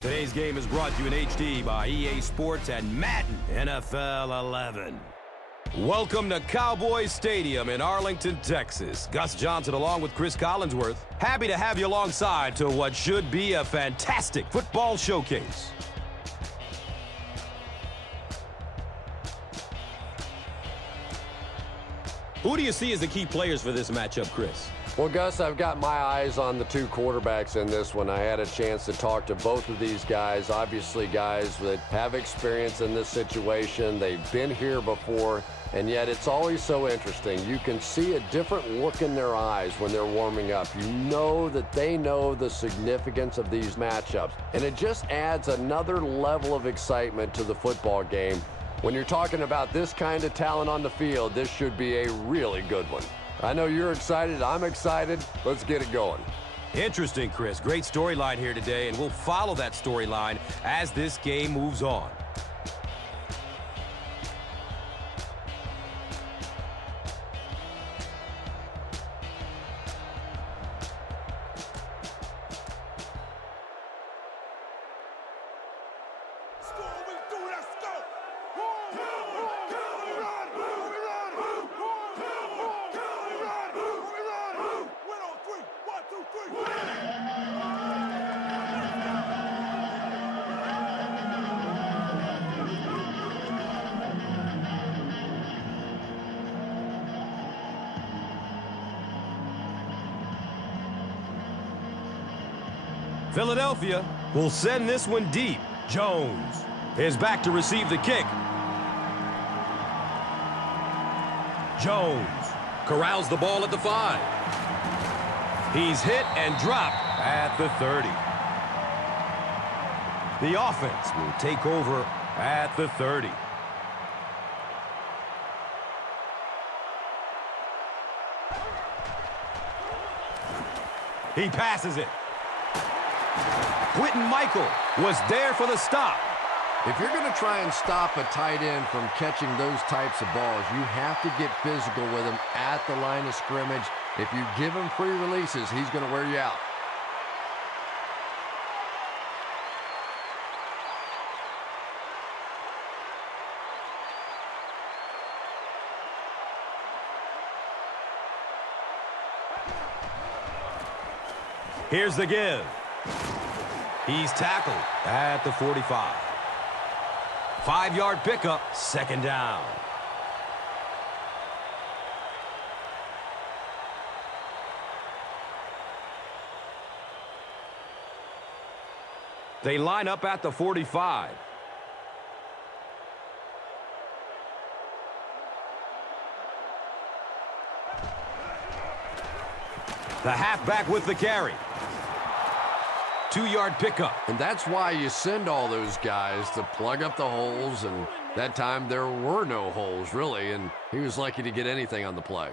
Today's game is brought to you in HD by EA Sports and Madden NFL 11. Welcome to Cowboys Stadium in Arlington, Texas. Gus Johnson along with Chris Collinsworth. Happy to have you alongside to what should be a fantastic football showcase. Who do you see as the key players for this matchup, Chris? Well, Gus, I've got my eyes on the two quarterbacks in this one. I had a chance to talk to both of these guys, obviously guys that have experience in this situation. They've been here before, and yet it's always so interesting. You can see a different look in their eyes when they're warming up. You know that they know the significance of these matchups, and it just adds another level of excitement to the football game. When you're talking about this kind of talent on the field, this should be a really good one. I know you're excited. I'm excited. Let's get it going. Interesting, Chris. Great storyline here today, and we'll follow that storyline as this game moves on. Philadelphia will send this one deep. Jones is back to receive the kick. Jones corrals the ball at the 5. He's hit and dropped at the 30. The offense will take over at the 30. He passes it. Quentin Michael was there for the stop. If you're going to try and stop a tight end from catching those types of balls, you have to get physical with him at the line of scrimmage. If you give him free releases, he's going to wear you out. Here's the give. He's tackled at the 45. 5-yard pickup, second down. They line up at the 45. The halfback with the carry. 2-yard pickup. And that's why you send all those guys to plug up the holes, and that time there were no holes, really, and he was lucky to get anything on the play.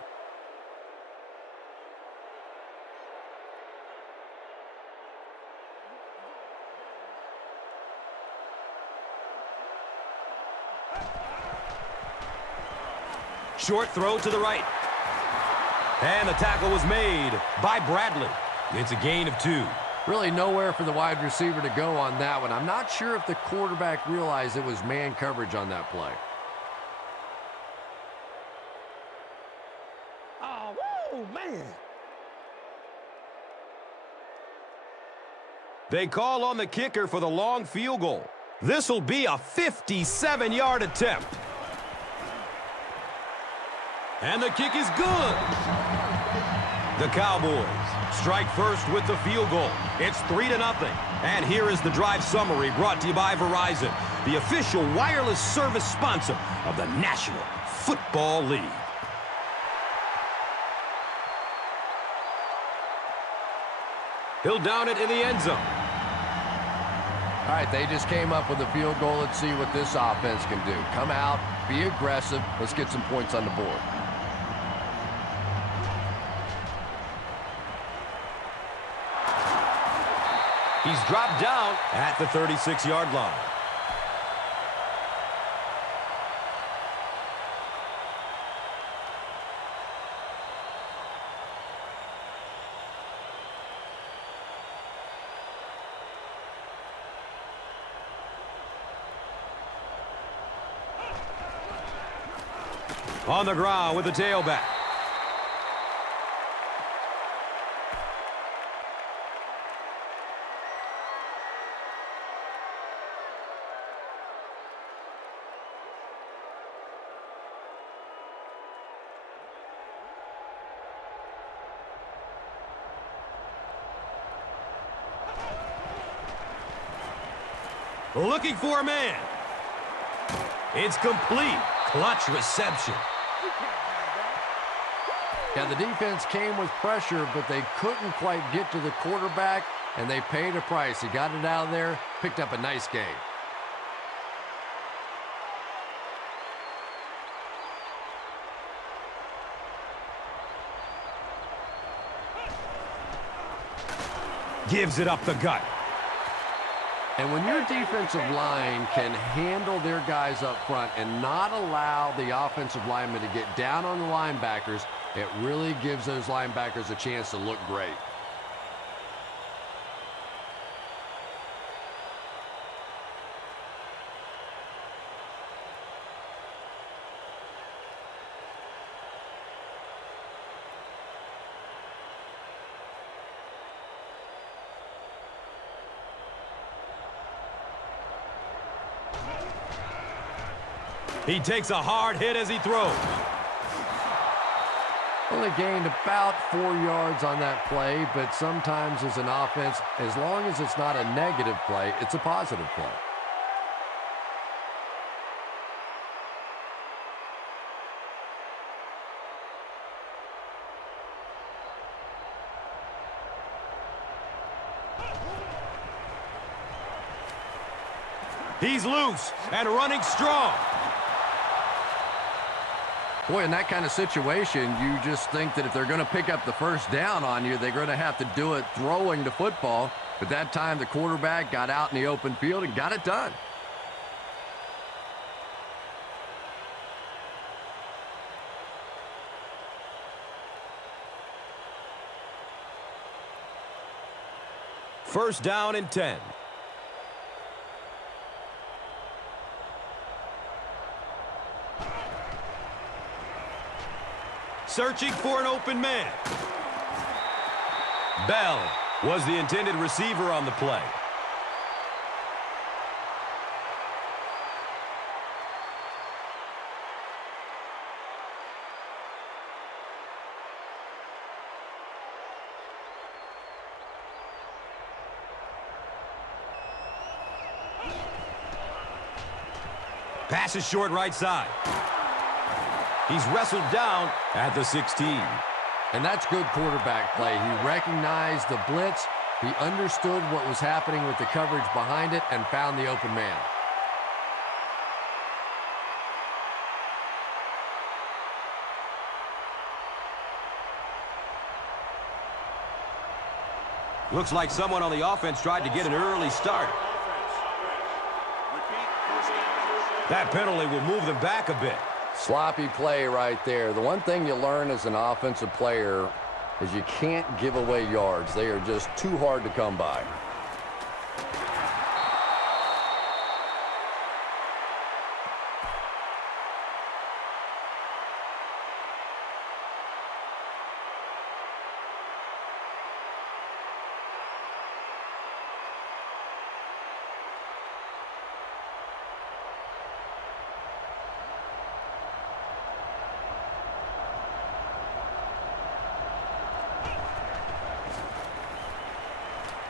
Short throw to the right. And the tackle was made by Bradley. It's a gain of 2. Really nowhere for the wide receiver to go on that one. I'm not sure if the quarterback realized it was man coverage on that play. Oh, man. They call on the kicker for the long field goal. This will be a 57-yard attempt. And the kick is good. The Cowboys strike first with the field goal. It's 3-0. And here is the drive summary brought to you by Verizon, the official wireless service sponsor of the National Football League. He'll down it in the end zone. All right, they just came up with a field goal. Let's see what this offense can do. Come out, be aggressive. Let's get some points on the board. He's dropped down at the 36-yard line. On the ground with the tailback. Looking for a man. It's complete. Clutch reception. Yeah, the defense came with pressure, but they couldn't quite get to the quarterback, and they paid a price. He got it out of there, picked up a nice game. Gives it up the gut. And when your defensive line can handle their guys up front and not allow the offensive linemen to get down on the linebackers, it really gives those linebackers a chance to look great. He takes a hard hit as he throws. Only gained about 4 yards on that play, but sometimes as an offense, as long as it's not a negative play, it's a positive play. He's loose and running strong. Boy, in that kind of situation, you just think that if they're going to pick up the first down on you, they're going to have to do it throwing the football. But that time, the quarterback got out in the open field and got it done. First down and 10. Searching for an open man. Bell was the intended receiver on the play. Pass is short right side. He's wrestled down at the 16. And that's good quarterback play. He recognized the blitz. He understood what was happening with the coverage behind it and found the open man. Looks like someone on the offense tried to get an early start. That penalty will move them back a bit. Sloppy play right there. The one thing you learn as an offensive player is you can't give away yards. They are just too hard to come by.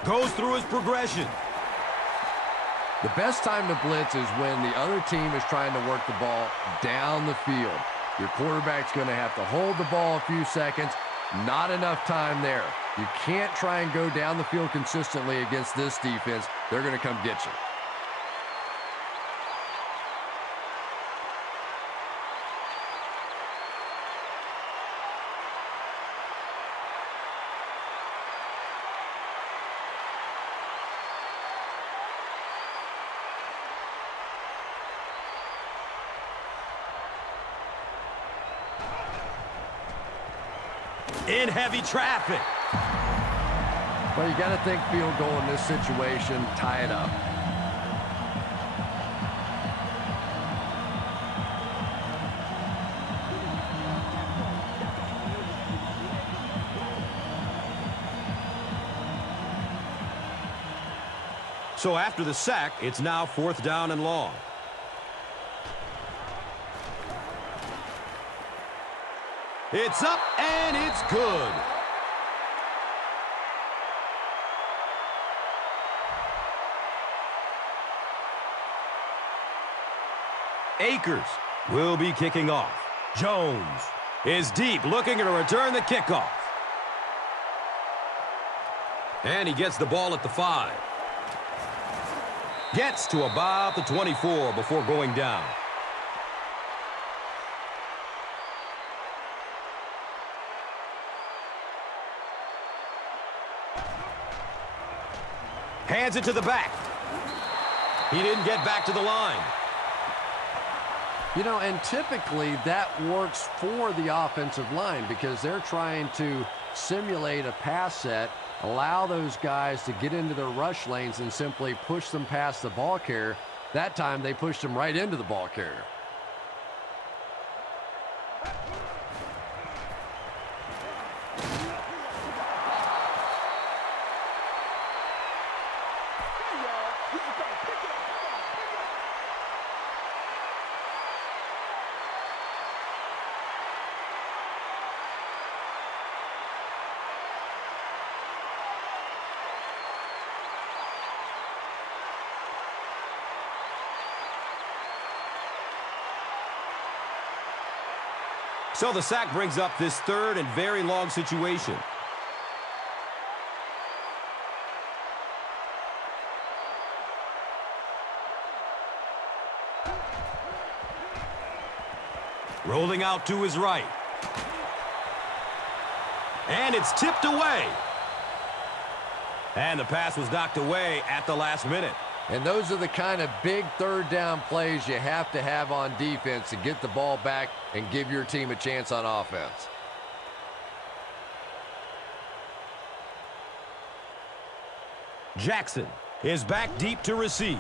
Goes through his progression. The best time to blitz is when the other team is trying to work the ball down the field. Your quarterback's going to have to hold the ball a few seconds. Not enough time there. You can't try and go down the field consistently against this defense. They're going to come get you. In heavy traffic. Well, you got to think field goal in this situation, tie it up. So after the sack, it's now 4th down and long. It's up, and it's good. Akers will be kicking off. Jones is deep, looking to return the kickoff. And he gets the ball at the 5. Gets to about the 24 before going down. Hands it to the back. He didn't get back to the line. You know, and typically that works for the offensive line because they're trying to simulate a pass set, allow those guys to get into their rush lanes and simply push them past the ball carrier. That time they pushed them right into the ball carrier. So the sack brings up this 3rd and very long situation. Rolling out to his right. And it's tipped away. And the pass was knocked away at the last minute. And those are the kind of big 3rd down plays you have to have on defense to get the ball back and give your team a chance on offense. Jackson is back deep to receive.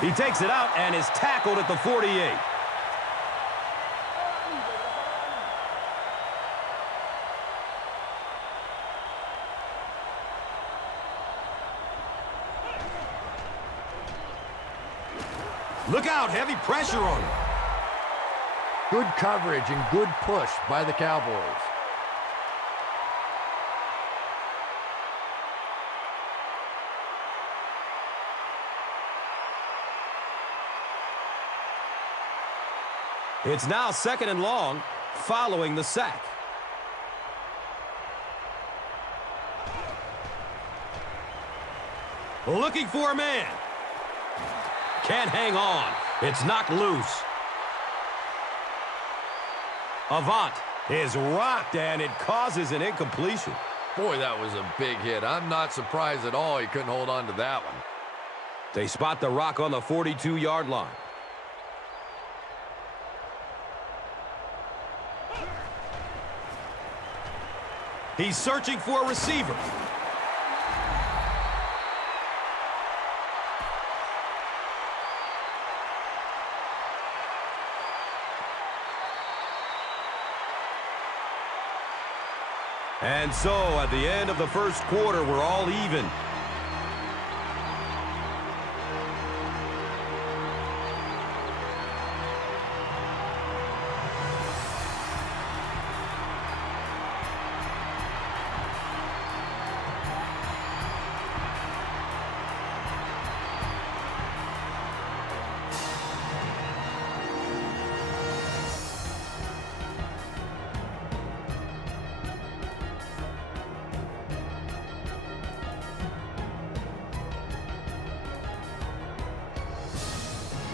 He takes it out and is tackled at the 48. Look out, heavy pressure on him. Good coverage and good push by the Cowboys. It's now 2nd and long following the sack. Looking for a man. Can't hang on. It's knocked loose. Avant is rocked, and it causes an incompletion. Boy, that was a big hit. I'm not surprised at all he couldn't hold on to that one. They spot the rock on the 42-yard line. He's searching for a receiver. And so, at the end of the 1st quarter, we're all even.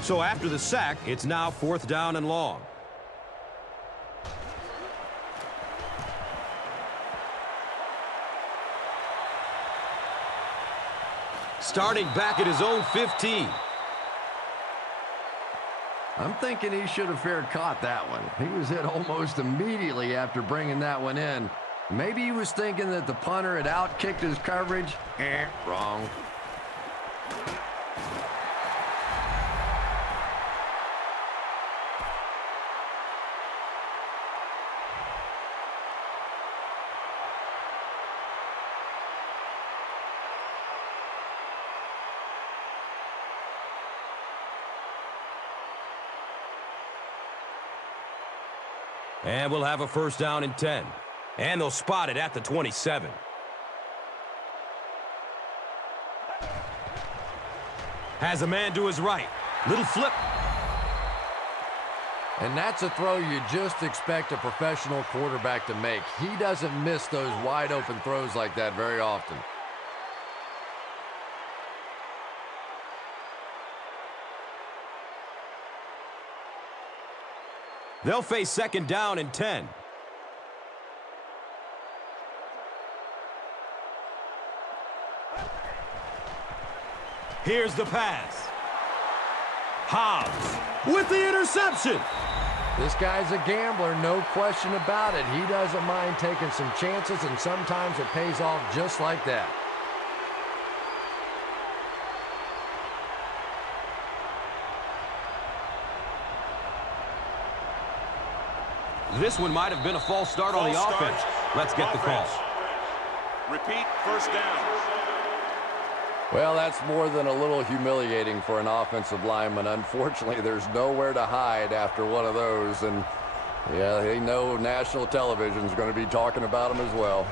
So after the sack, it's now 4th down and long. Starting back at his own 15. I'm thinking he should have fair caught that one. He was hit almost immediately after bringing that one in. Maybe he was thinking that the punter had outkicked his coverage. Wrong. And we'll have a first down and 10. And they'll spot it at the 27. Has a man to his right. Little flip. And that's a throw you just expect a professional quarterback to make. He doesn't miss those wide open throws like that very often. They'll face second down and 10. Here's the pass. Hobbs with the interception. This guy's a gambler, no question about it. He doesn't mind taking some chances, and sometimes it pays off just like that. This one might have been a false start on the offense. Let's get the call. Repeat, first down. Well, that's more than a little humiliating for an offensive lineman. Unfortunately, there's nowhere to hide after one of those. And, yeah, they know national television is going to be talking about them as well.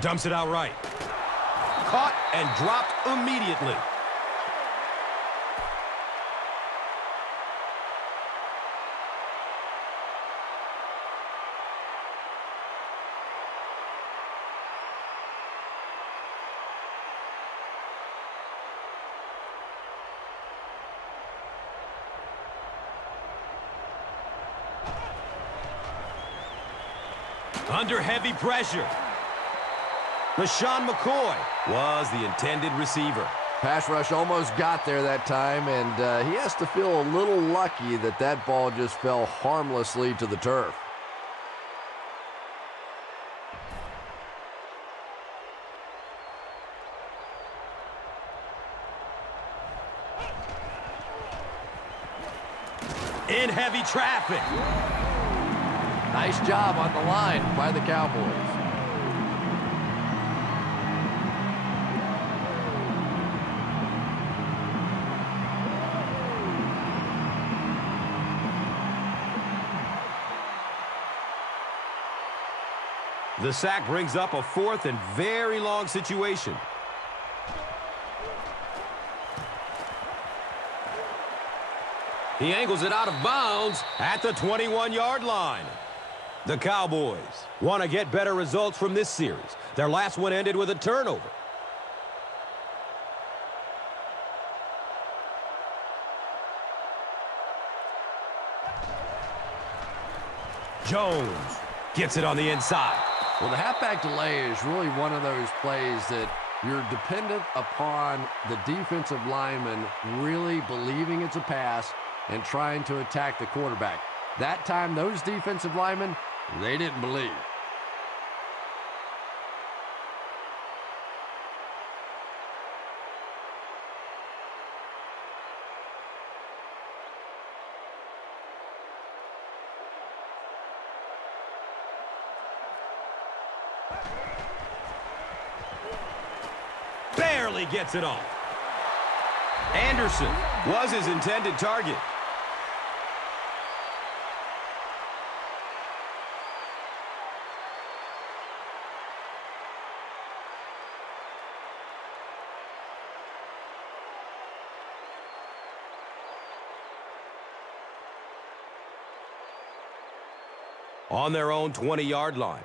Dumps it out right. Caught and dropped immediately. Under heavy pressure. LaShawn McCoy was the intended receiver. Pass rush almost got there that time, and he has to feel a little lucky that that ball just fell harmlessly to the turf. In heavy traffic. Nice job on the line by the Cowboys. The sack brings up a fourth and very long situation. He angles it out of bounds at the 21-yard line. The Cowboys want to get better results from this series. Their last one ended with a turnover. Jones gets it on the inside. Well, the halfback delay is really one of those plays that you're dependent upon the defensive lineman really believing it's a pass and trying to attack the quarterback. That time, those defensive linemen, they didn't believe. Barely gets it off. Anderson was his intended target. On their own 20-yard line.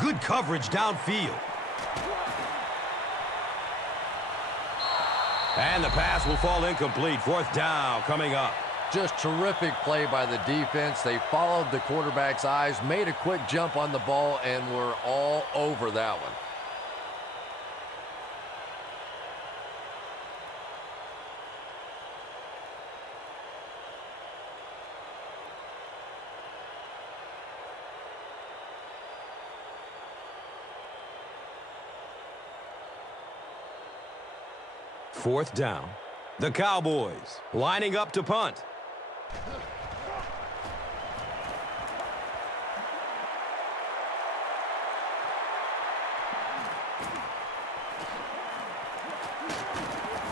Good coverage downfield. And the pass will fall incomplete. Fourth down coming up. Just terrific play by the defense. They followed the quarterback's eyes, made a quick jump on the ball, and were all over that one. Fourth down. The Cowboys lining up to punt.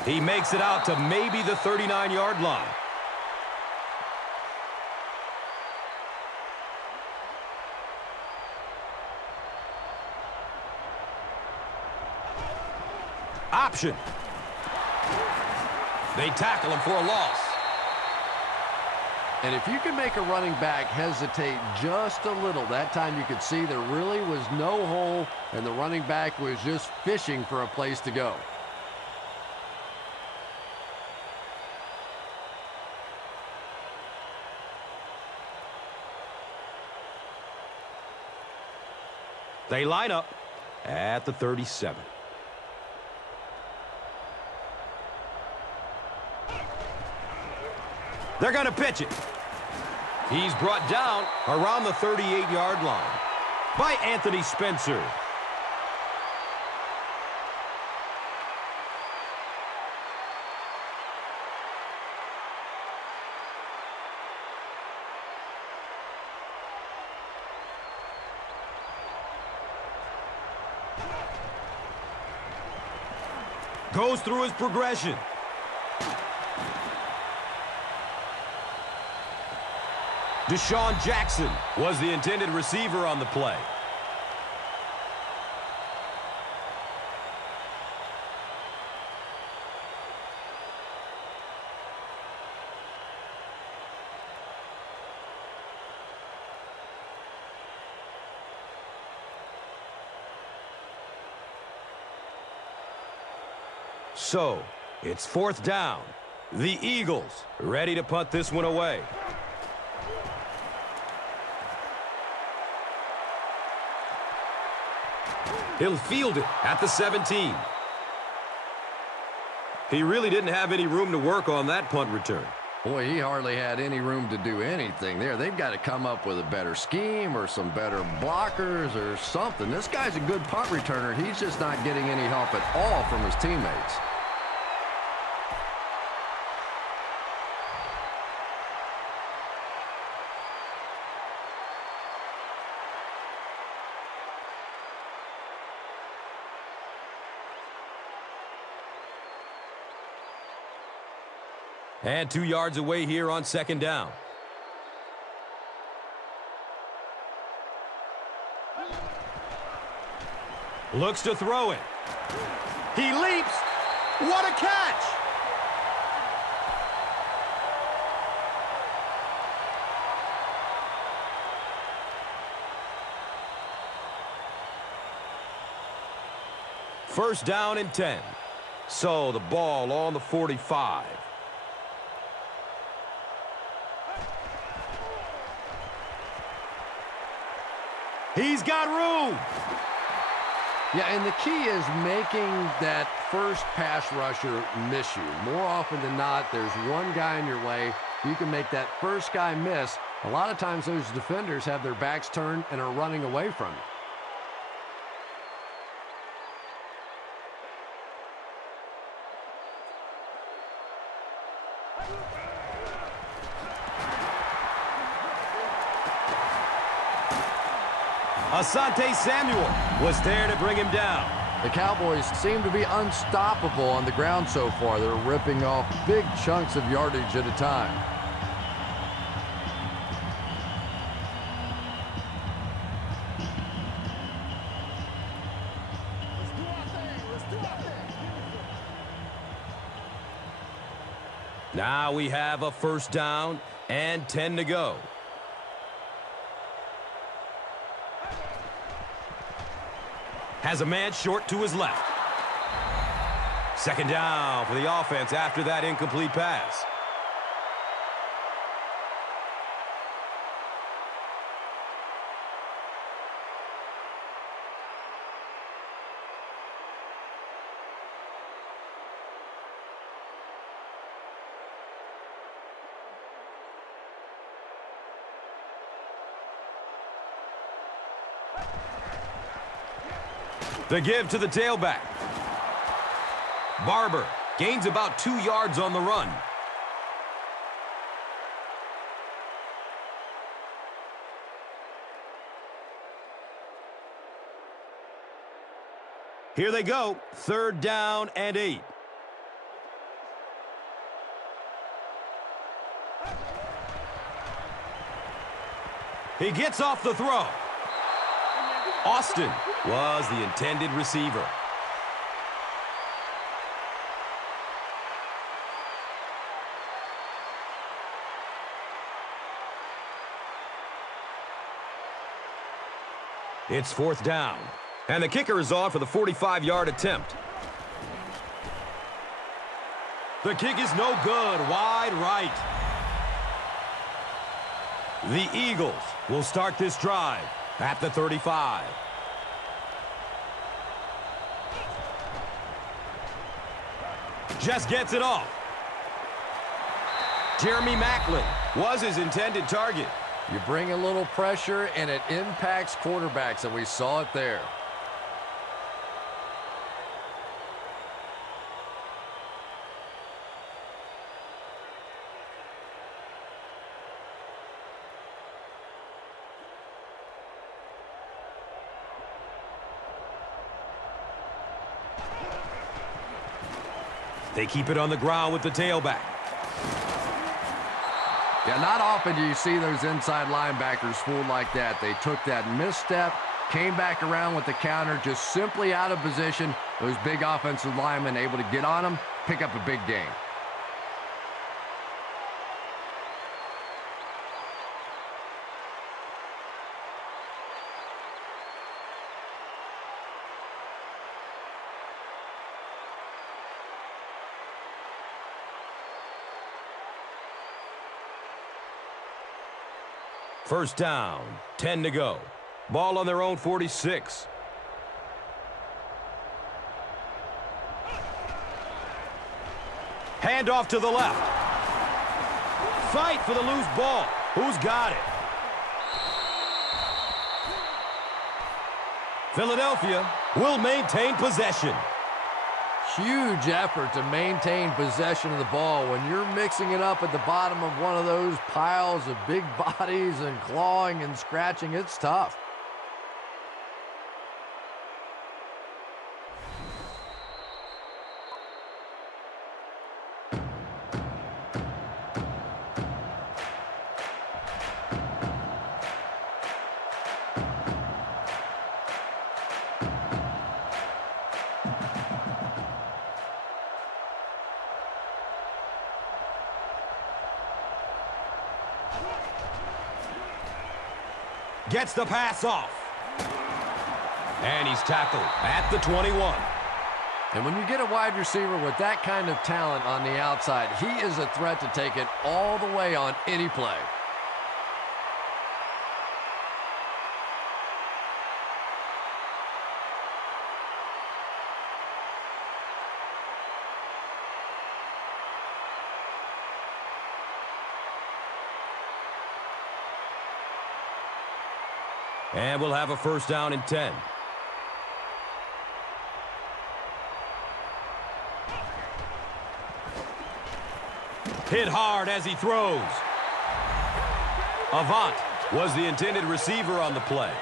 He makes it out to maybe the 39-yard line. Option. They tackle him for a loss. And if you can make a running back hesitate just a little, that time you could see there really was no hole, and the running back was just fishing for a place to go. They line up at the 37. They're going to pitch it. He's brought down around the 38-yard line by Anthony Spencer. Goes through his progression. Deshaun Jackson was the intended receiver on the play. So, it's fourth down. The Eagles ready to punt this one away. He'll field it at the 17. He really didn't have any room to work on that punt return. Boy, he hardly had any room to do anything there. They've got to come up with a better scheme or some better blockers or something. This guy's a good punt returner. He's just not getting any help at all from his teammates. And 2 yards away here on second down. Looks to throw it. He leaps. What a catch! First down and 10. So the ball on the 45. He's got room. Yeah, and the key is making that first pass rusher miss you. More often than not, there's one guy in your way. You can make that first guy miss. A lot of times those defenders have their backs turned and are running away from you. Asante Samuel was there to bring him down. The Cowboys seem to be unstoppable on the ground so far. They're ripping off big chunks of yardage at a time. Now we have a first down and 10 to go. Has a man short to his left. Second down for the offense after that incomplete pass. The give to the tailback. Barber gains about 2 yards on the run. Here they go, 3rd down and 8. He gets off the throw. Austin was the intended receiver. It's 4th down, and the kicker is on for the 45-yard attempt. The kick is no good, wide right. The Eagles will start this drive at the 35. Just gets it off. Jeremy Maclin was his intended target. You bring a little pressure, and it impacts quarterbacks, and we saw it there. They keep it on the ground with the tailback. Yeah, not often do you see those inside linebackers fooled like that. They took that misstep, came back around with the counter, just simply out of position. Those big offensive linemen able to get on them, pick up a big gain. First down, 10 to go. Ball on their own 46. Hand off to the left. Fight for the loose ball. Who's got it? Philadelphia will maintain possession. Huge effort to maintain possession of the ball. When you're mixing it up at the bottom of one of those piles of big bodies and clawing and scratching, it's tough. Gets the pass off. And he's tackled at the 21. And when you get a wide receiver with that kind of talent on the outside, he is a threat to take it all the way on any play. And we'll have a first down and 10. Hit hard as he throws. Avant was the intended receiver on the play.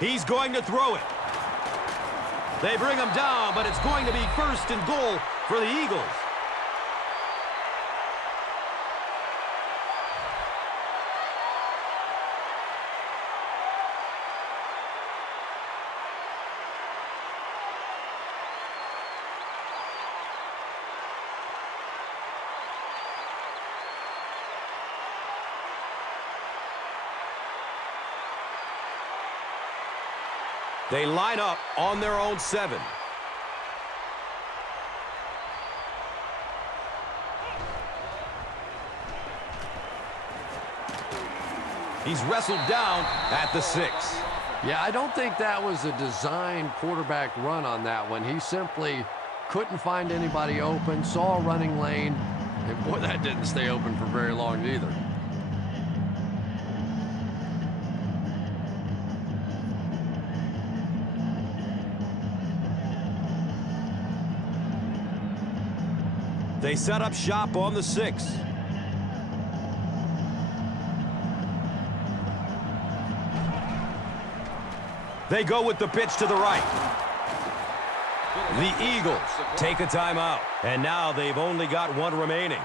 He's going to throw it. They bring him down, but it's going to be 1st and goal for the Eagles. They line up on their own 7. He's wrestled down at the 6. Yeah, I don't think that was a designed quarterback run on that one. He simply couldn't find anybody open, saw a running lane, and boy, that didn't stay open for very long either. They set up shop on the 6. They go with the pitch to the right. The Eagles take a timeout, and now they've only got one remaining.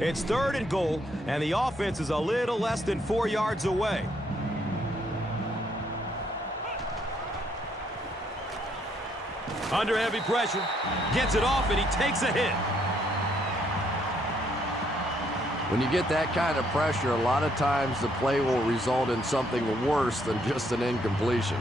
It's 3rd and goal, and the offense is a little less than 4 yards away. Under heavy pressure, gets it off, and he takes a hit. When you get that kind of pressure, a lot of times the play will result in something worse than just an incompletion.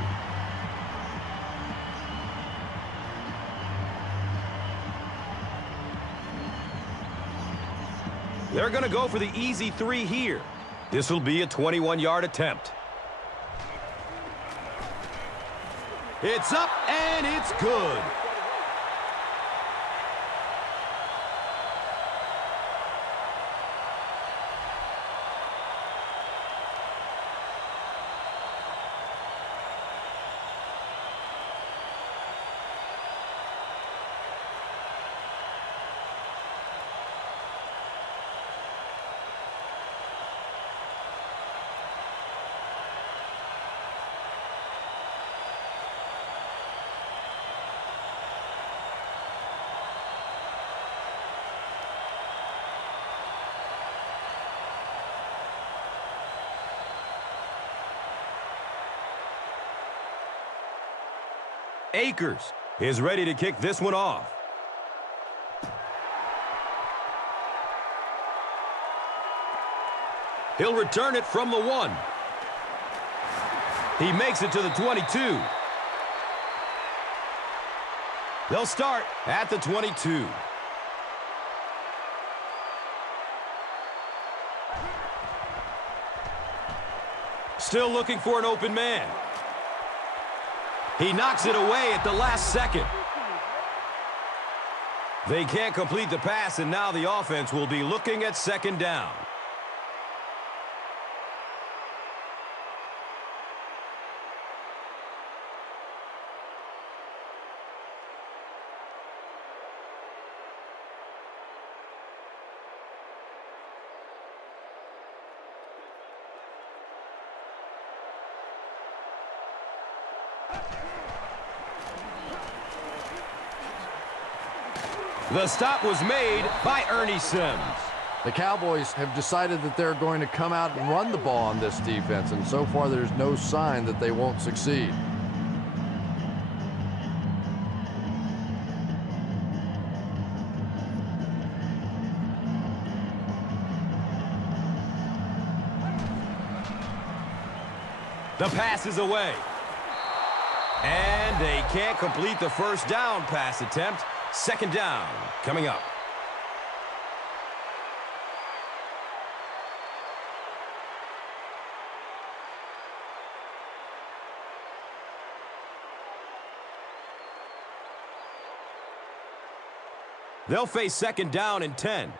They're going to go for the easy 3 here. This will be a 21-yard attempt. It's up, and it's good. Akers is ready to kick this one off. He'll return it from the 1. He makes it to the 22. They'll start at the 22. Still looking for an open man. He knocks it away at the last second. They can't complete the pass, and now the offense will be looking at 2nd down. The stop was made by Ernie Sims. The Cowboys have decided that they're going to come out and run the ball on this defense, and so far there's no sign that they won't succeed. The pass is away. And they can't complete the first down pass attempt. 2nd down coming up. They'll face 2nd down and 10.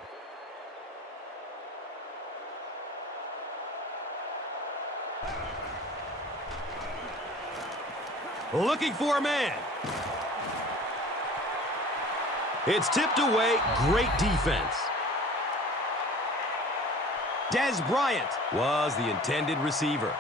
Looking for a man. It's tipped away. Great defense. Des Bryant was the intended receiver.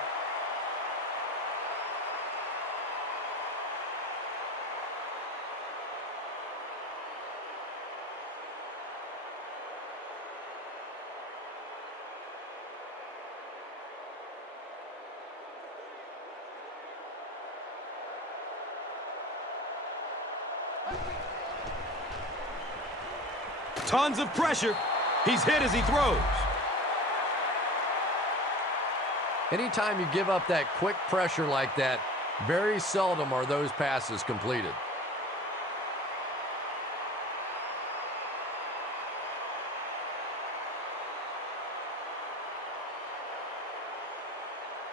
Tons of pressure. He's hit as he throws. Anytime you give up that quick pressure like that, very seldom are those passes completed.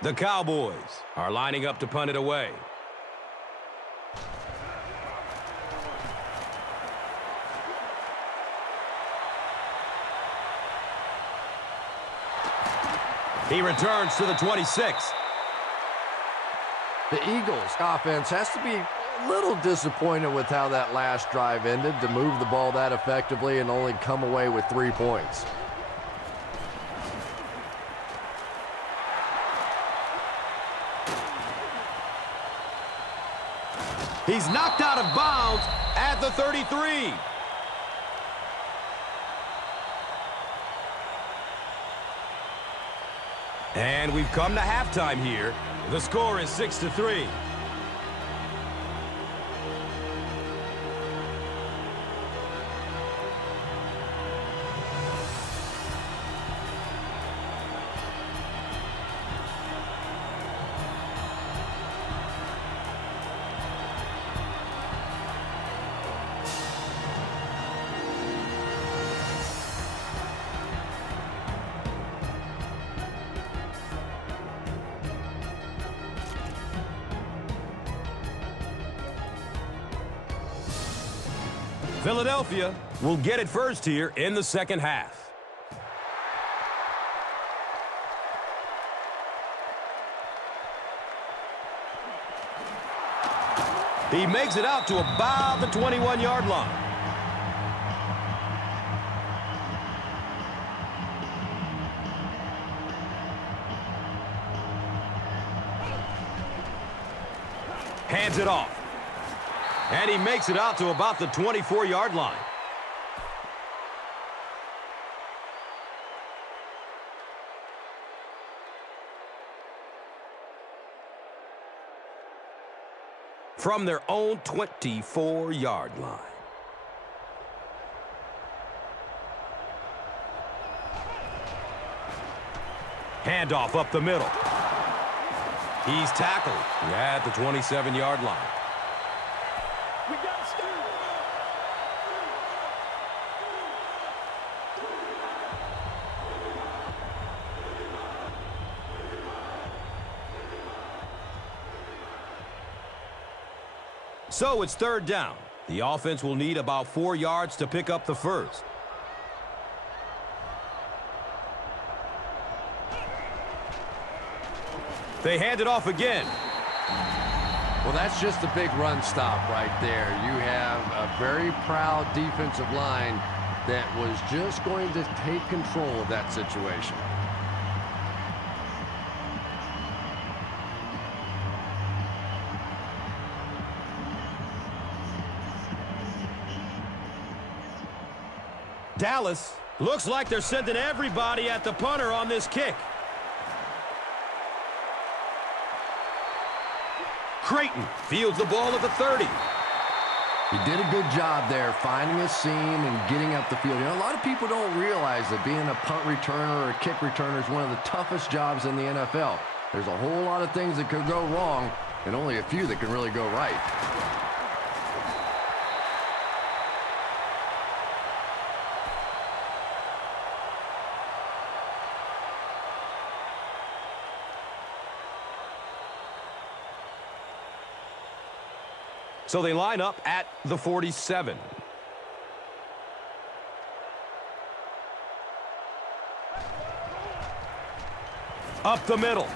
The Cowboys are lining up to punt it away. He returns to the 26. The Eagles offense has to be a little disappointed with how that last drive ended to move the ball that effectively and only come away with 3 points. He's knocked out of bounds at the 33. And we've come to halftime here. The score is 6-3. Philadelphia will get it first here in the second half. He makes it out to about the 21-yard line. Hands it off. And he makes it out to about the 24-yard line. From their own 24-yard line. Handoff up the middle. He's tackled at the 27-yard line. So it's third down. The offense will need about 4 yards to pick up the first. They hand it off again. Well, that's just a big run stop right there. You have a very proud defensive line that was just going to take control of that situation. Dallas looks like they're sending everybody at the punter on this kick. Creighton fields the ball at the 30. He did a good job there finding a seam and getting up the field. You know, a lot of people don't realize that being a punt returner or a kick returner is one of the toughest jobs in the NFL. There's a whole lot of things that could go wrong and only a few that can really go right. So they line up at the 47. Up the middle.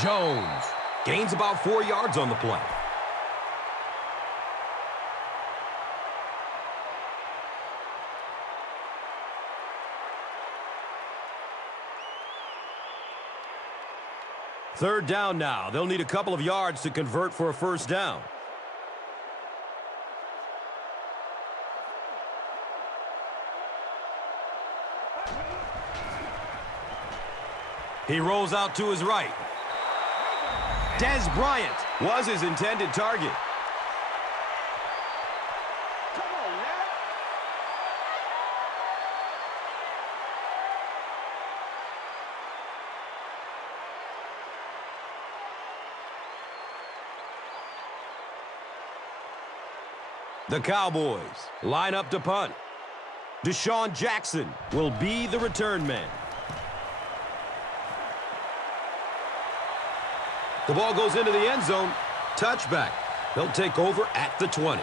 Jones gains about 4 yards on the play. Third down now. They'll need a couple of yards to convert for a first down. He rolls out to his right. Des Bryant was his intended target. The Cowboys line up to punt. Deshaun Jackson will be the return man. The ball goes into the end zone. Touchback. They'll take over at the 20.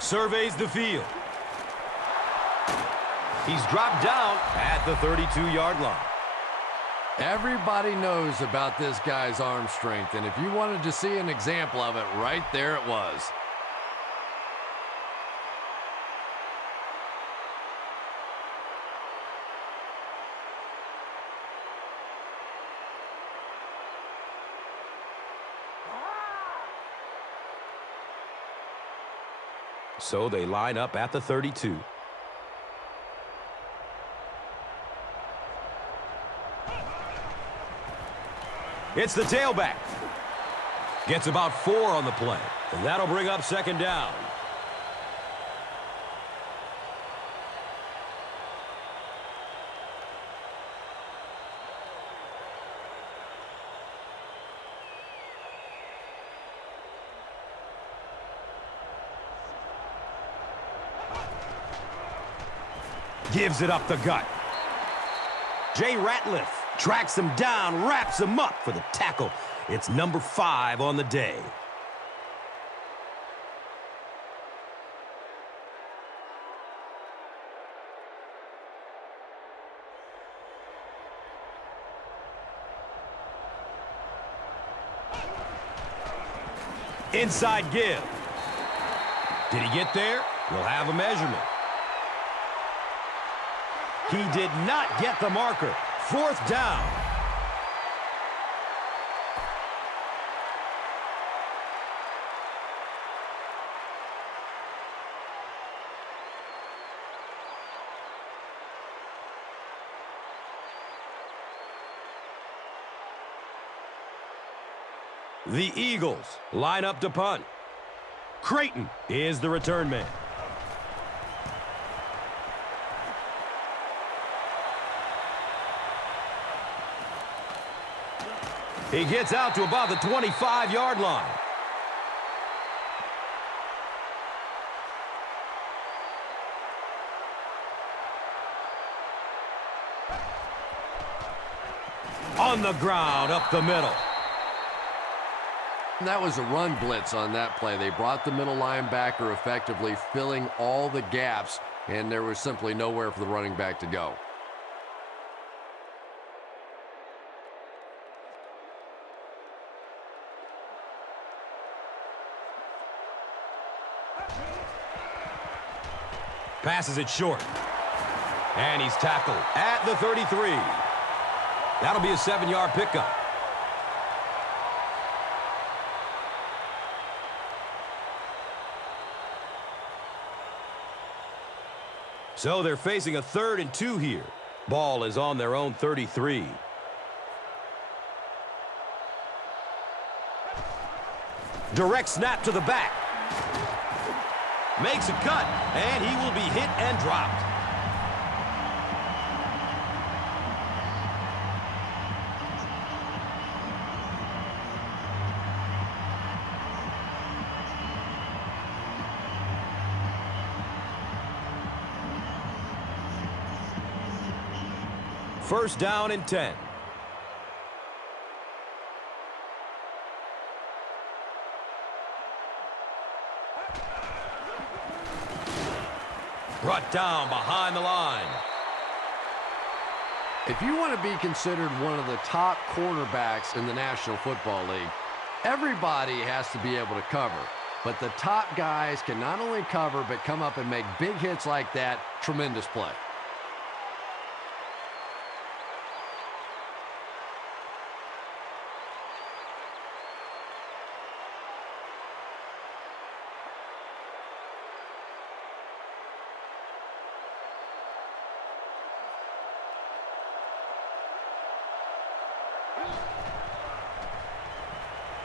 Surveys the field. He's dropped down at the 32-yard line. Everybody knows about this guy's arm strength, and if you wanted to see an example of it, right there it was. So they line up at the 32. It's the tailback. Gets about 4 on the play. And that'll bring up second down. Gives it up the gut. Jay Ratliff tracks him down, wraps him up for the tackle. It's number 5 on the day. Inside give. Did he get there? We'll have a measurement. He did not get the marker. 4th down. The Eagles line up to punt. Creighton is the return man. He gets out to about the 25-yard line. On the ground, up the middle. That was a run blitz on that play. They brought the middle linebacker effectively filling all the gaps, and there was simply nowhere for the running back to go. Passes it short. And he's tackled at the 33. That'll be a 7-yard pickup. So they're facing a 3rd and 2 here. Ball is on their own 33. Direct snap to the back. Makes a cut, and he will be hit and dropped. First down and 10. Brought down behind the line. If you want to be considered one of the top quarterbacks in the National Football League, everybody has to be able to cover. But the top guys can not only cover, but come up and make big hits like that. Tremendous play.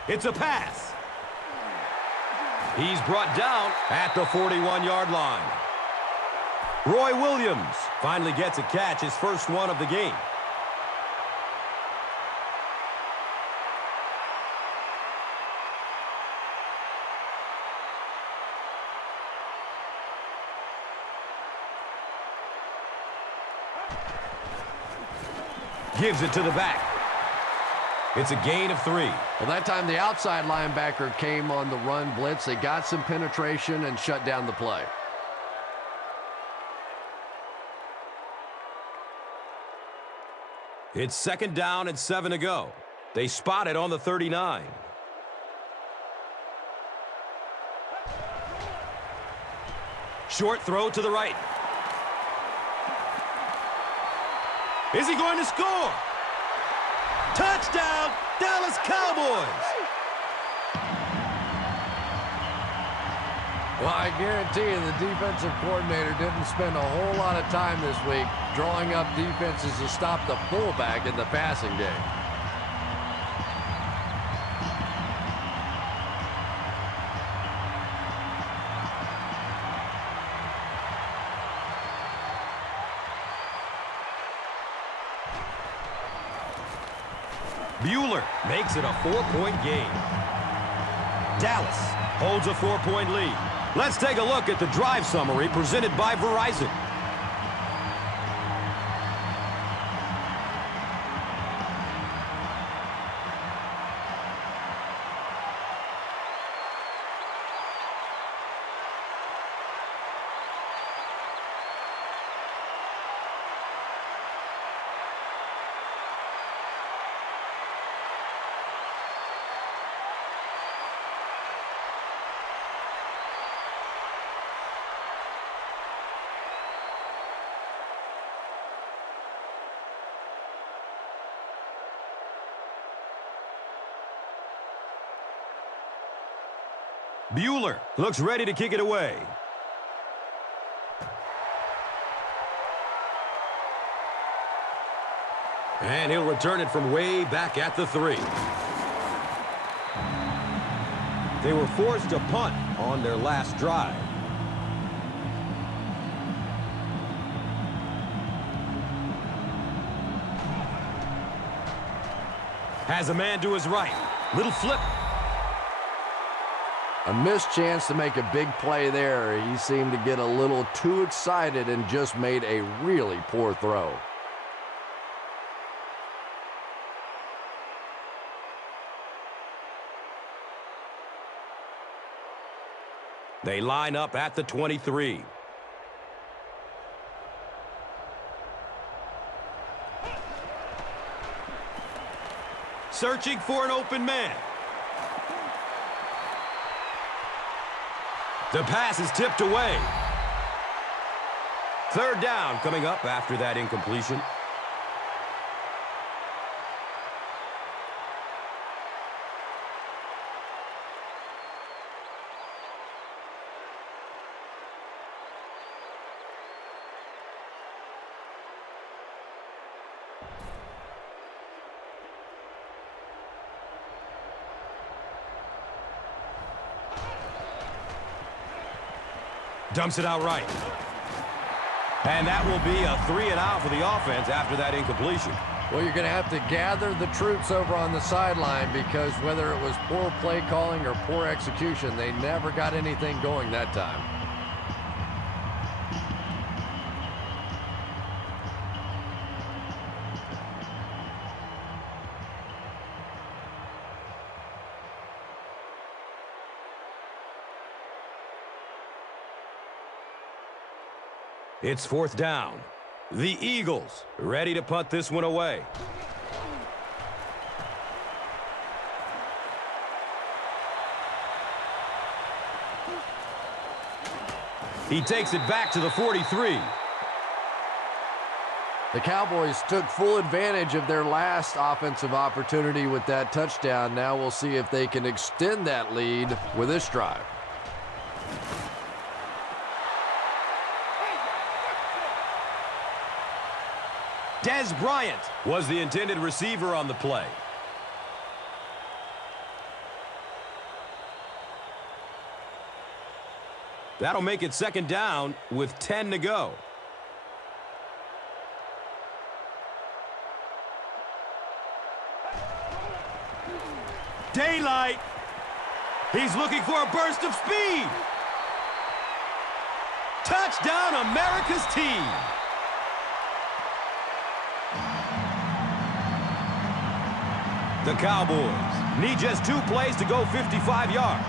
It's a pass. He's brought down at the 41-yard line. Roy Williams finally gets a catch, his first one of the game. Gives it to the back. It's a gain of 3. Well, that time the outside linebacker came on the run blitz. They got some penetration and shut down the play. It's 2nd down and 7 to go. They spot it on the 39. Short throw to the right. Is he going to score? Touchdown, Dallas Cowboys! Well, I guarantee you the defensive coordinator didn't spend a whole lot of time this week drawing up defenses to stop the fullback in the passing game. Bueller makes it a 4-point game. Dallas holds a 4-point lead. Let's take a look at the drive summary presented by Verizon. Bueller looks ready to kick it away. And he'll return it from way back at the 3. They were forced to punt on their last drive. Has a man to his right. Little flip. A missed chance to make a big play there. He seemed to get a little too excited and just made a really poor throw. They line up at the 23. Searching for an open man. The pass is tipped away. 3rd down coming up after that incompletion. Dumps it out right. And that will be a 3-and-out for the offense after that incompletion. Well, you're going to have to gather the troops over on the sideline because whether it was poor play calling or poor execution, they never got anything going that time. It's 4th down. The Eagles ready to punt this one away. He takes it back to the 43. The Cowboys took full advantage of their last offensive opportunity with that touchdown. Now we'll see if they can extend that lead with this drive. Des Bryant was the intended receiver on the play. That'll make it 2nd down with 10 to go. Daylight. He's looking for a burst of speed. Touchdown, America's team. The Cowboys need just 2 plays to go 55 yards.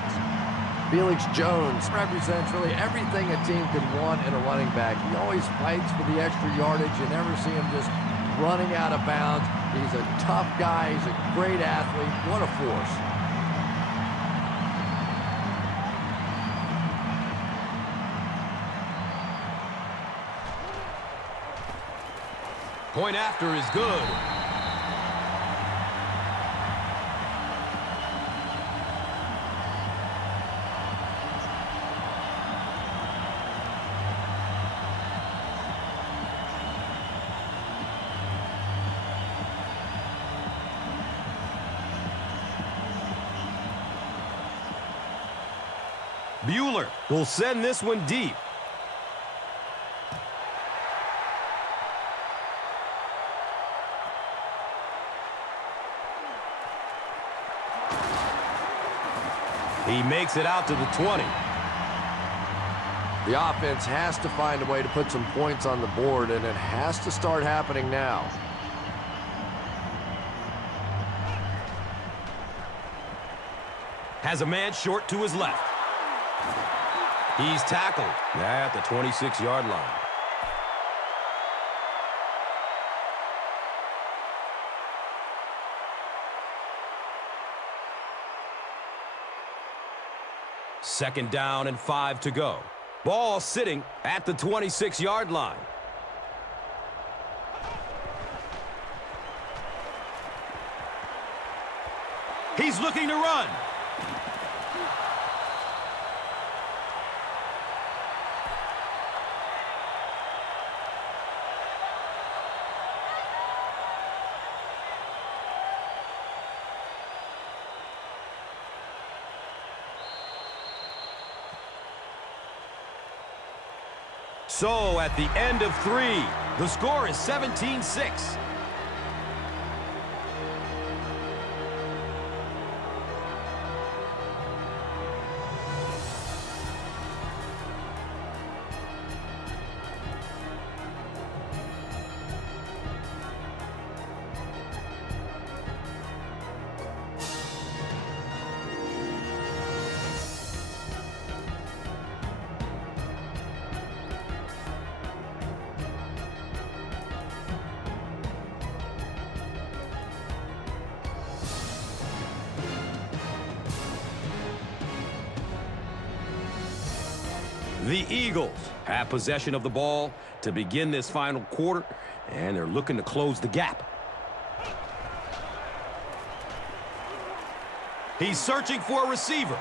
Felix Jones represents really everything a team could want in a running back. He always fights for the extra yardage. You never see him just running out of bounds. He's a tough guy. He's a great athlete. What a force. Point after is good. Bueller will send this one deep. He makes it out to the 20. The offense has to find a way to put some points on the board, and it has to start happening now. Has a man short to his left. He's tackled at the 26-yard line. Second down and 5 to go. Ball sitting at the 26-yard line. He's looking to run. So, at the end of 3, the score is 17-6. The Eagles have possession of the ball to begin this final quarter, and they're looking to close the gap. He's searching for a receiver.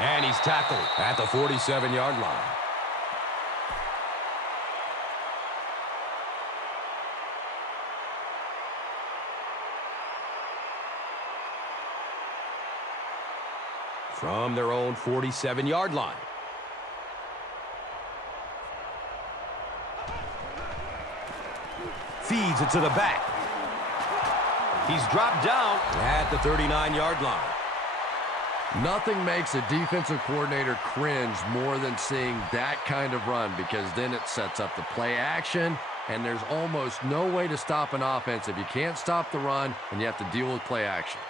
And he's tackled at the 47-yard line. From their own 47-yard line. Feeds it to the back. He's dropped down at the 39-yard line. Nothing makes a defensive coordinator cringe more than seeing that kind of run, because then it sets up the play action, and there's almost no way to stop an offense if you can't stop the run and you have to deal with play action.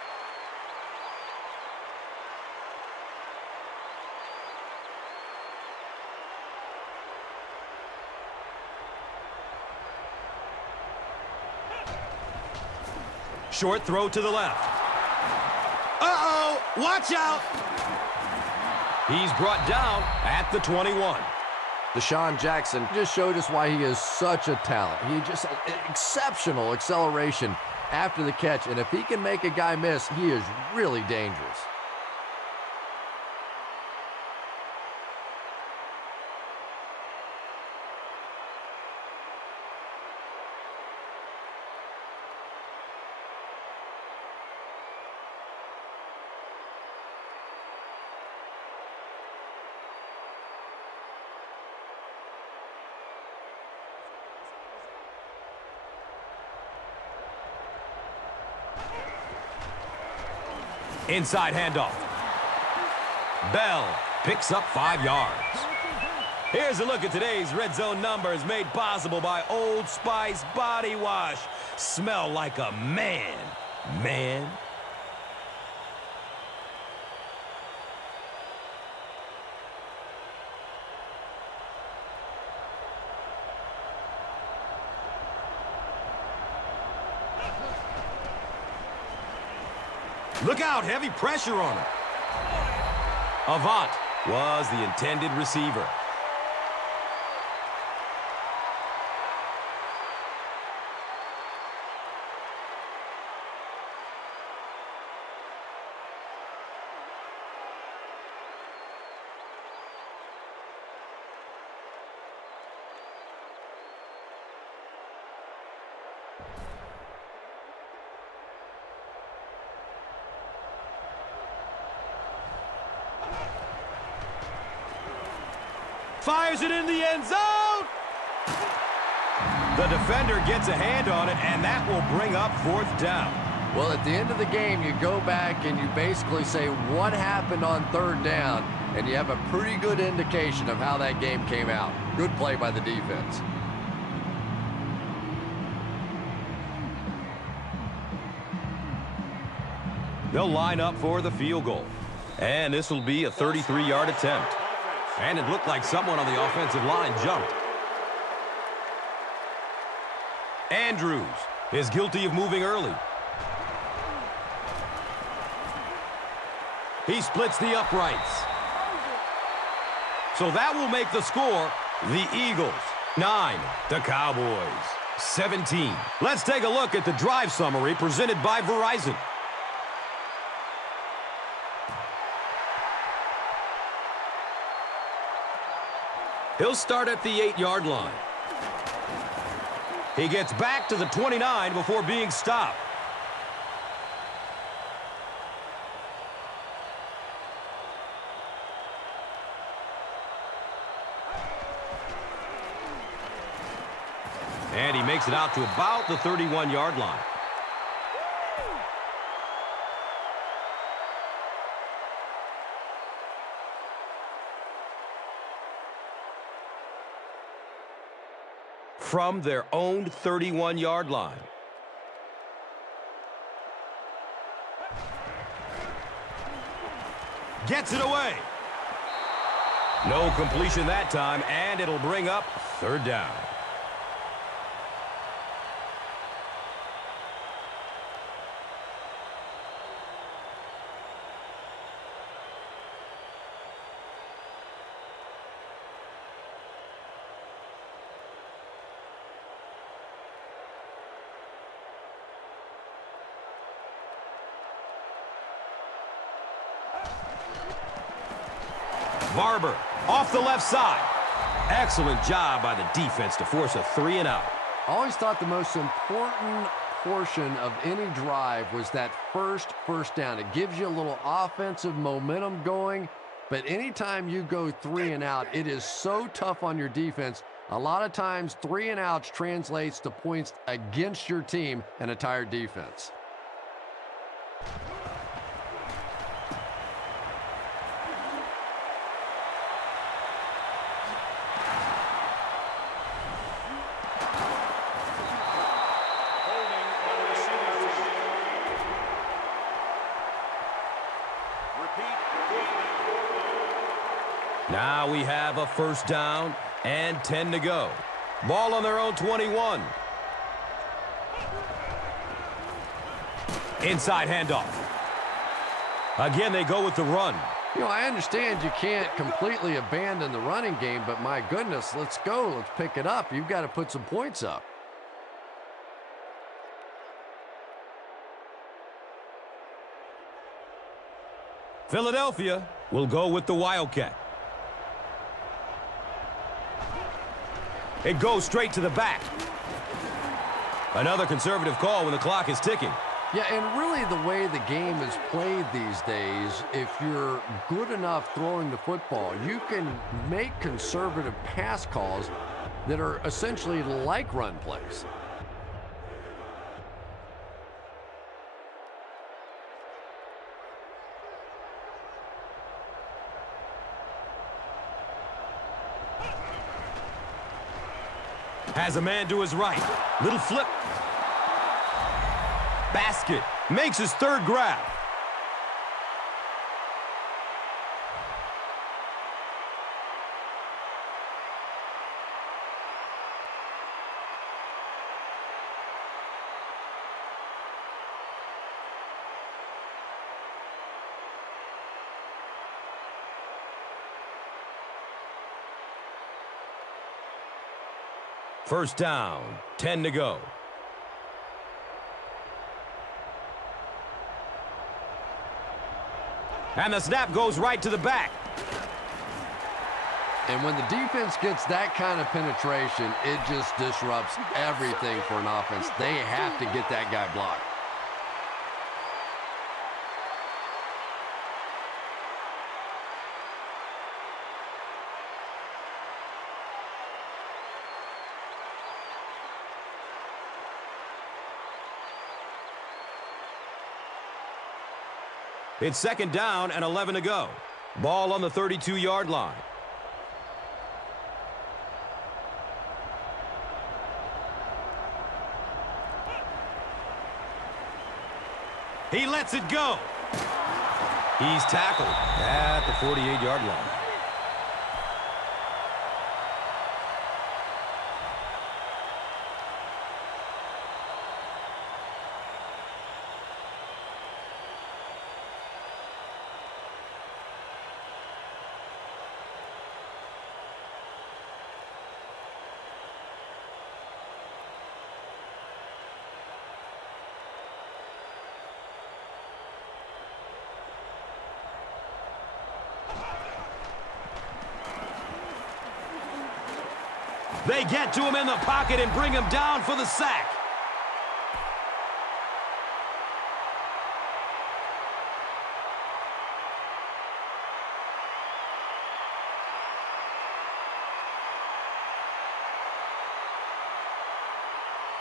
Short throw to the left. Uh-oh! Watch out! He's brought down at the 21. Deshaun Jackson just showed us why he is such a talent. He just has exceptional acceleration after the catch, and if he can make a guy miss, he is really dangerous. Inside handoff. Bell picks up 5 yards. Here's a look at today's red zone numbers made possible by Old Spice Body Wash. Smell like a man. Man. Look out, heavy pressure on him. Avant was the intended receiver. Fires it in the end zone. The defender gets a hand on it, and that will bring up 4th down. Well, at the end of the game, you go back and you basically say what happened on 3rd down, and you have a pretty good indication of how that game came out. Good play by the defense. They'll line up for the field goal. And this will be a 33-yard attempt. And it looked like someone on the offensive line jumped. Andrews is guilty of moving early. He splits the uprights. So that will make the score the Eagles 9, the Cowboys 17. Let's take a look at the drive summary presented by Verizon. He'll start at the 8-yard line. He gets back to the 29 before being stopped. And he makes it out to about the 31-yard line. From their own 31-yard line. Gets it away. No completion that time, and it'll bring up 3rd down. Barber off the left side. Excellent job by the defense to force a 3-and-out. I always thought the most important portion of any drive was that first down. It gives you a little offensive momentum going, but anytime you go 3-and-out, it is so tough on your defense. A lot of times 3-and-outs translates to points against your team and a tired defense. Now we have a 1st down and 10 to go. Ball on their own 21. Inside handoff. Again, they go with the run. You know, I understand you can't completely abandon the running game, but my goodness, let's go. Let's pick it up. You've got to put some points up. Philadelphia will go with the Wildcat. It goes straight to the back. Another conservative call when the clock is ticking. Yeah, and really the way the game is played these days, if you're good enough throwing the football, you can make conservative pass calls that are essentially like run plays. Has a man to his right. Little flip. Basket. Makes his third grab. First down, 10 to go. And the snap goes right to the back. And when the defense gets that kind of penetration, it just disrupts everything for an offense. They have to get that guy blocked. It's second down and 11 to go. Ball on the 32-yard line. He lets it go. He's tackled at the 48-yard line. They get to him in the pocket and bring him down for the sack.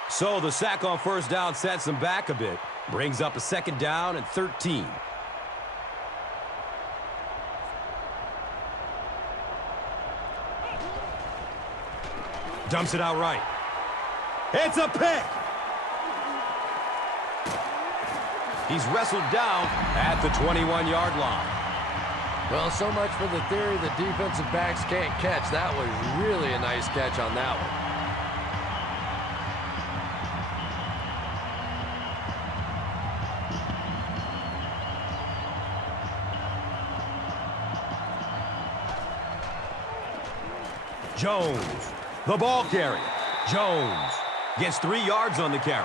So the sack on first down sets them back a bit. Brings up a second down and 13. Dumps it out right. It's a pick. He's wrestled down at the 21-yard line. Well, so much for the theory that defensive backs can't catch. That was really a nice catch on that one. Jones, the ball carrier. Jones gets 3 yards on the carry.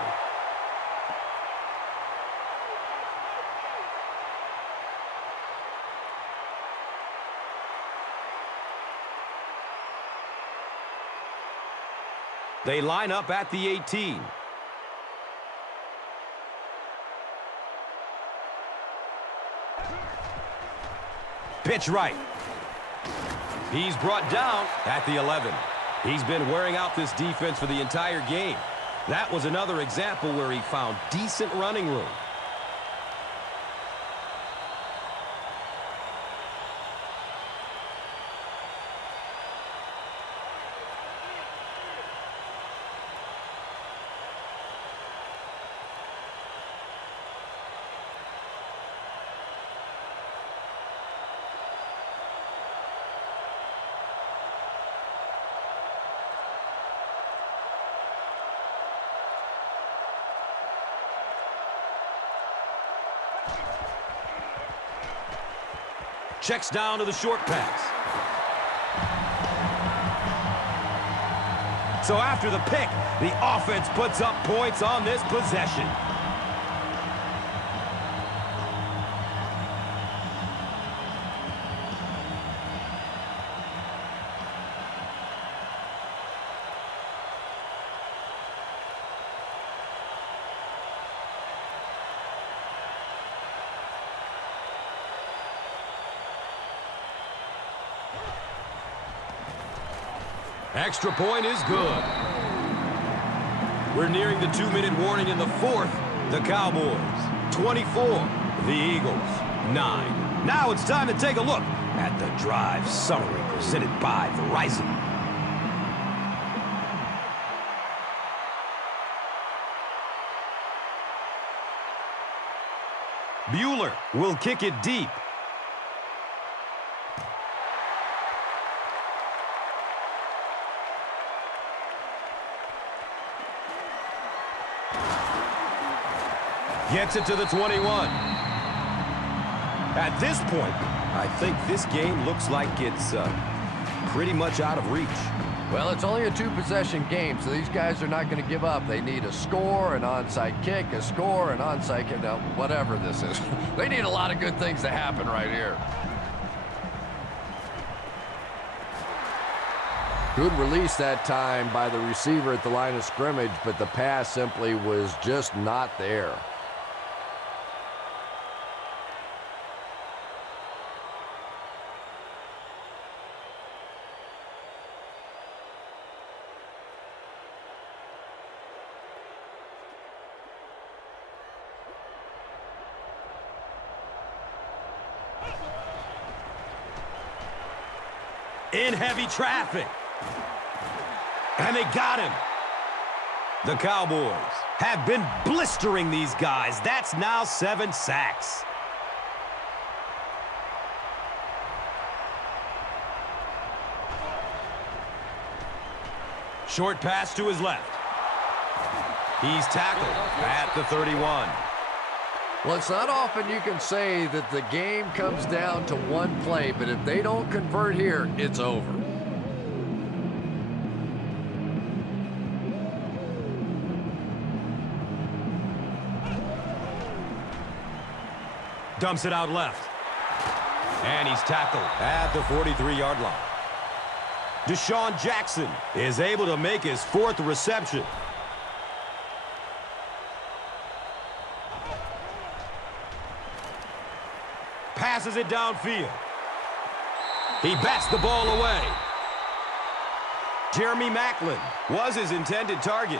They line up at the 18. Pitch right. He's brought down at the 11. He's been wearing out this defense for the entire game. That was another example where he found decent running room. Checks down to the short pass. So after the pick, the offense puts up points on this possession. Extra point is good. We're nearing the 2-minute warning in the fourth. The Cowboys, 24. The Eagles, 9. Now it's time to take a look at the drive summary presented by Verizon. Bueller will kick it deep. Gets it to the 21. At this point, I think this game looks like it's pretty much out of reach. Well, it's only a two-possession game, so these guys are not going to give up. They need a score, an onside kick, a score, an onside kick. Now, whatever this is. They need a lot of good things to happen right here. Good release that time by the receiver at the line of scrimmage, but the pass simply was just not there. In heavy traffic. And they got him. The Cowboys have been blistering these guys. That's now 7 sacks. Short pass to his left. He's tackled at the 31. Well, it's not often you can say that the game comes down to one play, but if they don't convert here, it's over. Dumps it out left. And he's tackled at the 43-yard line. Deshaun Jackson is able to make his 4th reception. Passes it downfield. He bats the ball away. Jeremy Maclin was his intended target.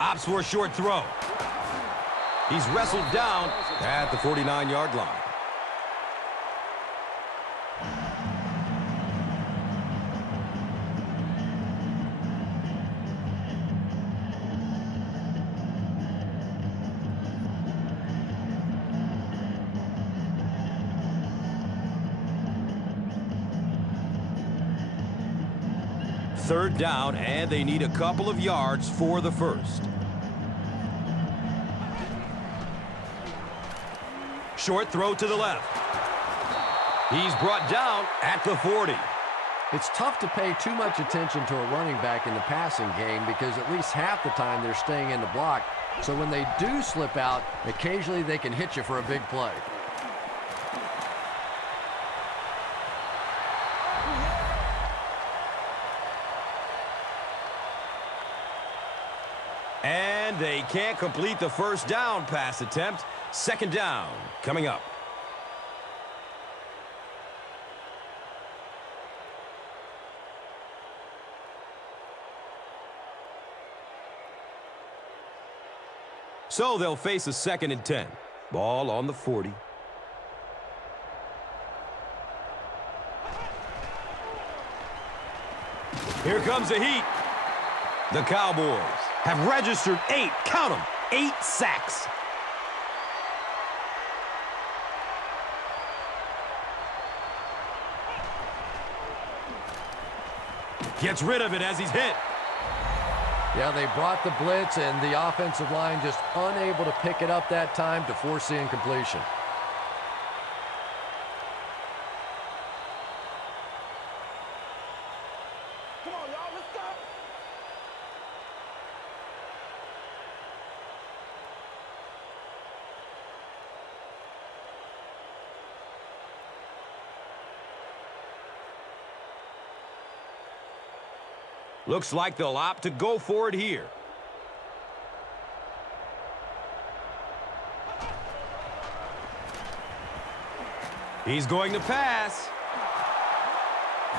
Opts for a short throw. He's wrestled down at the 49-yard line. Third down, and they need a couple of yards for the first. Short throw to the left. He's brought down at the 40. It's tough to pay too much attention to a running back in the passing game because at least half the time they're staying in the block. So when they do slip out, occasionally they can hit you for a big play. And they can't complete the first down pass attempt. Second down coming up. So they'll face a 2nd and 10. Ball on the 40. Here comes the heat. The Cowboys have registered 8, count them, 8 sacks. Gets rid of it as he's hit. Yeah, they brought the blitz, and the offensive line just unable to pick it up that time to force the incompletion. Come on, y'all, let's go. Looks like they'll opt to go for it here. He's going to pass.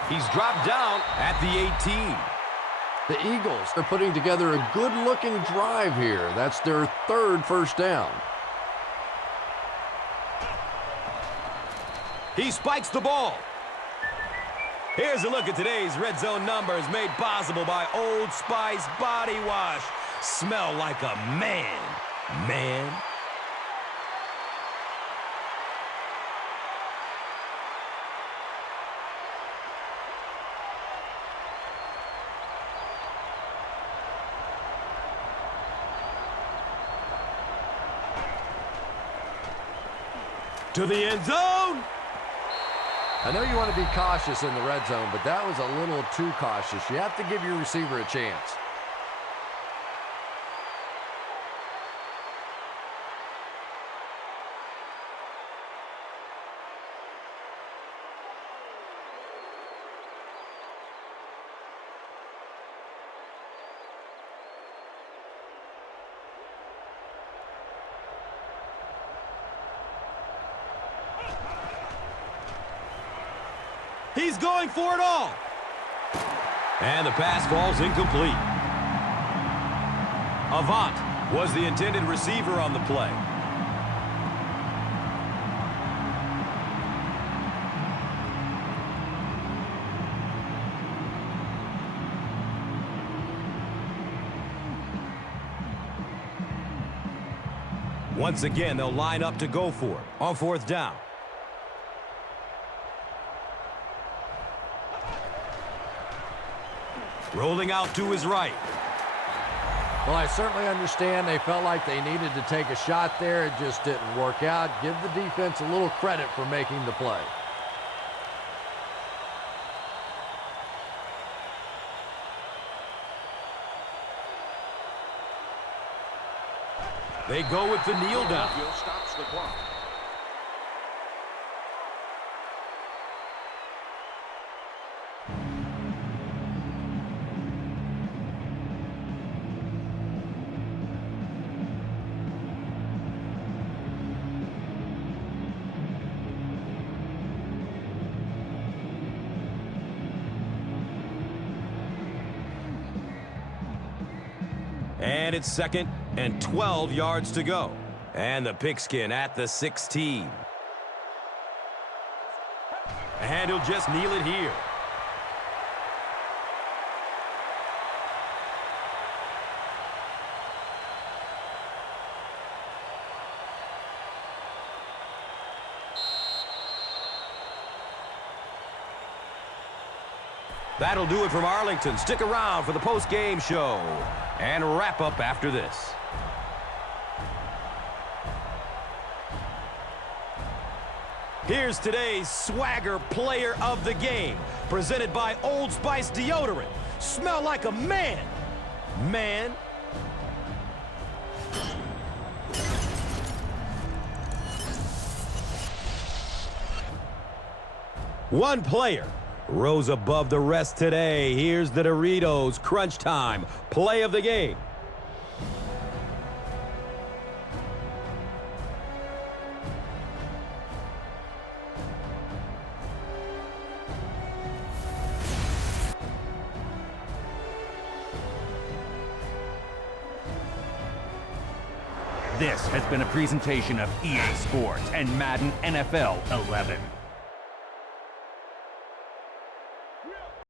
He's dropped down at the 18. The Eagles are putting together a good-looking drive here. That's their third first down. He spikes the ball. Here's a look at today's red zone numbers made possible by Old Spice Body Wash. Smell like a man, man. To the end zone. I know you want to be cautious in the red zone, but that was a little too cautious. You have to give your receiver a chance. He's going for it all. And the pass falls incomplete. Avant was the intended receiver on the play. Once again, they'll line up to go for it on fourth down. Rolling out to his right. Well, I certainly understand they felt like they needed to take a shot there. It just didn't work out. Give the defense a little credit for making the play. They go with the kneel down. Stops the clock. And it's 2nd and 12 yards to go. And the pigskin at the 16. And he'll just kneel it here. That'll do it from Arlington. Stick around for the post-game show and wrap up after this. Here's today's Swagger Player of the Game, presented by Old Spice Deodorant. Smell like a man, man. One player rose above the rest today. Here's the Doritos Crunch Time Play of the Game. This has been a presentation of EA Sports and Madden NFL 11.